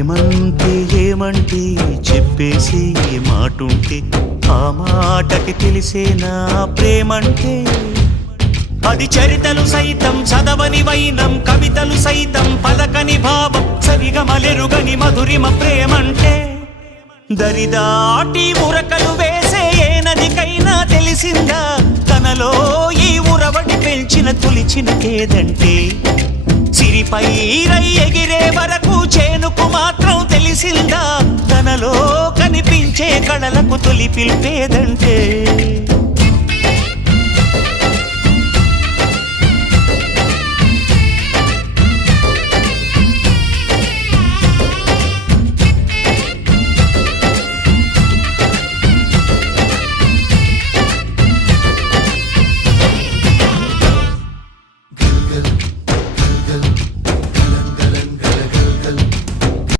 ప్రేమంటే ఏమంటే చెప్పేసి మాటుంటే ఆ మాటకి తెలిసేనా ప్రేమంటే. అది చరితలు సైతం చదవని వైనం, కవితలు సైతం పలకని భావం, సరిగమలెరుగని మధురిమ ప్రేమంటే. దరిదాటి ఉరకలు వేసే ఏ నదికైనా తెలిసిందా తనలో ఈ ఉరవడి పెంచిన తొలిచిన కేదంటే. సిరిపై రై ఎగిరే వరకు చేనుకు మాత్రం తెలిసిందా తనలో కనిపించే కళలకు తొలి పిలిపేదంటే.